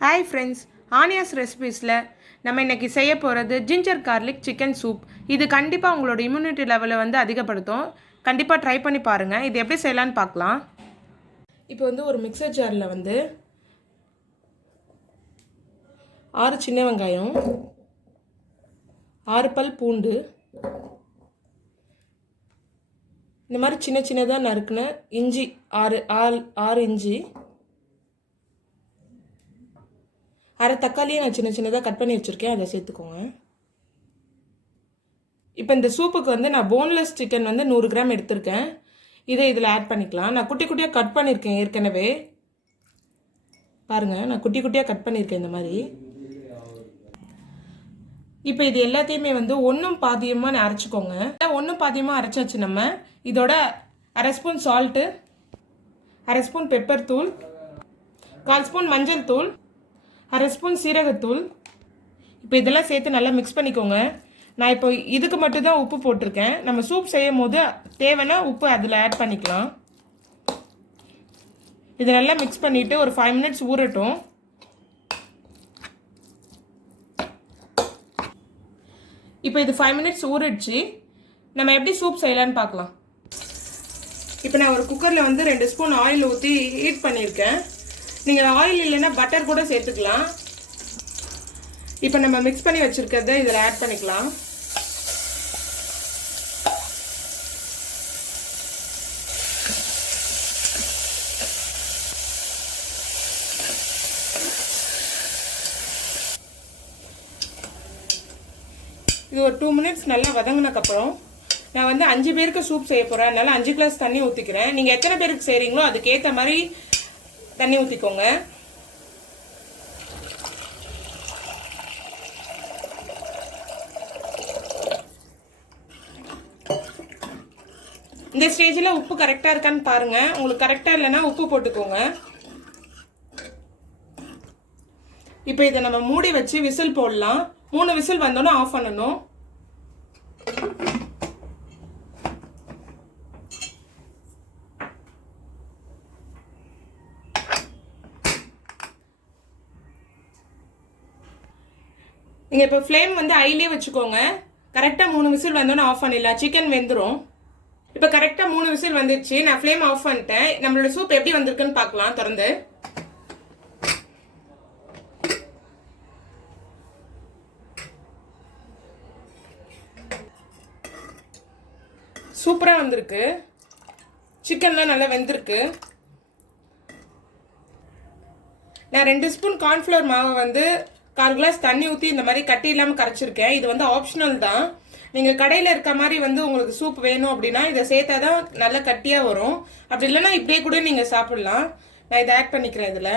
Hi friends, ஆனியாஸ் ரெசிபீஸில் நம்ம இன்றைக்கி செய்ய போகிறது ஜிஞ்சர் கார்லிக் சிக்கன் சூப். இது கண்டிப்பாக உங்களோட இம்யூனிட்டி லெவலை வந்து அதிகப்படுத்தும். கண்டிப்பாக ட்ரை பண்ணி பாருங்கள். இது எப்படி செய்யலான்னு பார்க்கலாம். இப்போ வந்து ஒரு மிக்சர் ஜாரில் வந்து 6 சின்ன வெங்காயம், 6 பல் பூண்டு, இந்த மாதிரி சின்ன சின்னதாக நறுக்குன இஞ்சி 6 இஞ்சி, அரை தக்காளியை நான் சின்ன சின்னதாக கட் பண்ணி வச்சுருக்கேன், அதை சேர்த்துக்கோங்க. இப்போ இந்த சூப்புக்கு வந்து நான் போன்லெஸ் சிக்கன் வந்து 100 கிராம் எடுத்திருக்கேன். இதை இதில் ஆட் பண்ணிக்கலாம். நான் குட்டி குட்டியாக கட் பண்ணியிருக்கேன் ஏற்கனவே. பாருங்கள், நான் குட்டி குட்டியாக கட் பண்ணியிருக்கேன் இந்த மாதிரி. இப்போ இது எல்லாத்தையுமே வந்து ஒன்றும் பாதியமாக நான் அரைச்சிக்கோங்க. ஒன்றும் பாதியமாக அரைச்சாச்சு. நம்ம இதோட அரை ஸ்பூன் சால்ட்டு, அரை ஸ்பூன் பெப்பர் தூள், 1/4 ஸ்பூன் மஞ்சள் தூள், அரை ஸ்பூன் சீரகத்தூள். இப்போ இதெல்லாம் சேர்த்து நல்லா மிக்ஸ் பண்ணிக்கோங்க. நான் இப்போ இதுக்கு மட்டும்தான் உப்பு போட்டிருக்கேன். நம்ம சூப் செய்யும் போது தேவைன்னா உப்பு அதில் ஆட் பண்ணிக்கலாம். இது நல்லா மிக்ஸ் பண்ணிவிட்டு ஒரு 5 மினிட்ஸ் ஊறட்டும். இப்போ இது 5 மினிட்ஸ் ஊறிடுச்சு. நம்ம எப்படி சூப் செய்யலான்னு பார்க்கலாம். இப்போ நான் ஒரு குக்கரில் வந்து 2 ஸ்பூன் ஆயில் ஊற்றி ஹீட் பண்ணியிருக்கேன். நீங்கள் ஆயில் இல்லைன்னா பட்டர் கூட சேர்த்துக்கலாம். இப்போ நம்ம மிக்ஸ் பண்ணி வச்சுருக்கிறத இதில் ஆட் பண்ணிக்கலாம். இது ஒரு 2 மினிட்ஸ் நல்லா வதங்கினதுக்கப்புறம் நான் வந்து 5 பேருக்கு சூப் செய்ய போகிறேன். அதனால 5 கிளாஸ் தண்ணி ஊற்றிக்கிறேன். நீங்கள் எத்தனை பேருக்கு செய்கிறீங்களோ அதுக்கேற்ற மாதிரி தண்ணி ஊற்றிக்கோங்க. இந்த ஸ்டேஜில் உப்பு கரெக்டாக இருக்கான்னு பாருங்கள். உங்களுக்கு கரெக்டாக இல்லைன்னா உப்பு போட்டுக்கோங்க. இப்போ இதை நம்ம மூடி வச்சு விசில் போடலாம். 3 விசில் வந்தோன்னே ஆஃப் பண்ணணும். நீங்கள் இப்போ ஃப்ளேம் வந்து ஹைலே வச்சுக்கோங்க. கரெக்டாக 3 விசில் வந்தோன்னே ஆஃப் பண்ணிடலாம். சிக்கன் வெந்துடும். இப்போ கரெக்டாக 3 விசில் வந்துடுச்சு. நான் ஃப்ளேம் ஆஃப் பண்ணிட்டேன். நம்மளோட சூப் எப்படி வந்திருக்குன்னு பார்க்கலாம். திறந்து சூப்பராக வந்திருக்கு. சிக்கன்லாம் நல்லா வெந்திருக்கு. நான் 2 ஸ்பூன் கார்ன்ஃப்ளவர் மாவை வந்து 1/4 கிளாஸ் தண்ணி ஊற்றி இந்த மாதிரி கட்டி இல்லாமல் கரைச்சிருக்கேன். இது வந்து ஆப்ஷனல் தான். நீங்கள் கடையில் இருக்க மாதிரி வந்து உங்களுக்கு சூப் வேணும் அப்படின்னா இதை சேர்த்தா தான் நல்லா கட்டியாக வரும். அப்படி இல்லைன்னா இப்படியே கூட நீங்கள் சாப்பிட்லாம். நான் இதை ஆட் பண்ணிக்கிறேன் இதில்.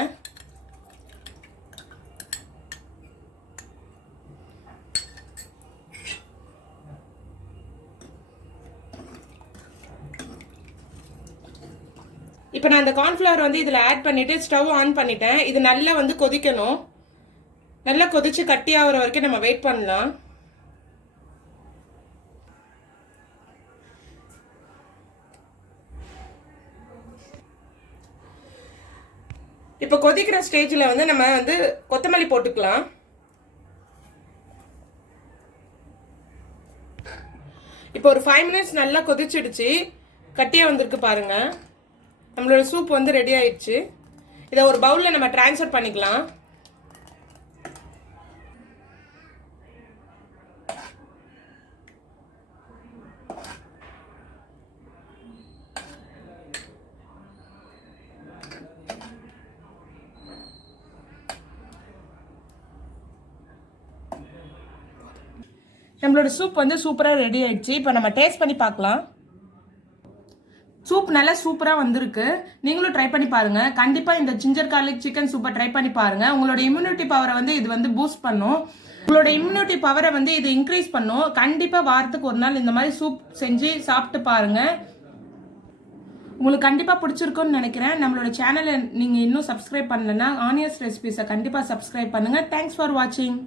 இப்போ நான் இந்த கார்ன்ஃப்ளவர் வந்து இதில் ஆட் பண்ணிவிட்டு ஸ்டவ் ஆன் பண்ணிட்டேன். இது நல்லா வந்து கொதிக்கணும். நல்லா கொதிச்சு கட்டி ஆகிற வரைக்கும் நம்ம வெயிட் பண்ணலாம். இப்போ கொதிக்கிற ஸ்டேஜில் வந்து நம்ம வந்து கொத்தமல்லி போட்டுக்கலாம். இப்போ ஒரு 5 மினிட்ஸ் நல்லா கொதிச்சிடுச்சு. கட்டியாக வந்திருக்கு பாருங்க. நம்மளோட சூப் வந்து ரெடி ஆயிடுச்சு. இதை ஒரு பவுலில் நம்ம ட்ரான்ஸ்ஃபர் பண்ணிக்கலாம். நம்மளோட சூப் வந்து சூப்பராக ரெடி ஆயிடுச்சு. இப்போ நம்ம டேஸ்ட் பண்ணி பார்க்கலாம். சூப் நல்லா சூப்பராக வந்திருக்கு. நீங்களும் ட்ரை பண்ணி பாருங்கள். கண்டிப்பாக இந்த ஜிஞ்சர் கார்லிக் சிக்கன் சூப்பை ட்ரை பண்ணி பாருங்கள். உங்களோட இம்யூனிட்டி பவரை வந்து இது வந்து பூஸ்ட் பண்ணும். உங்களோட இம்யூனிட்டி பவரை வந்து இது இன்க்ரீஸ் பண்ணும். கண்டிப்பாக வாரத்துக்கு ஒரு நாள் இந்த மாதிரி சூப் செஞ்சு சாப்பிட்டு பாருங்கள். உங்களுக்கு கண்டிப்பாக பிடிச்சிருக்குன்னு நினைக்கிறேன். நம்மளோட சேனலை நீங்கள் இன்னும் சப்ஸ்கிரைப் பண்ணலைன்னா ஆனியஸ் ரெசிபீஸை கண்டிப்பாக சப்ஸ்கிரைப் பண்ணுங்கள். தேங்க்ஸ் ஃபார் வாட்சிங்.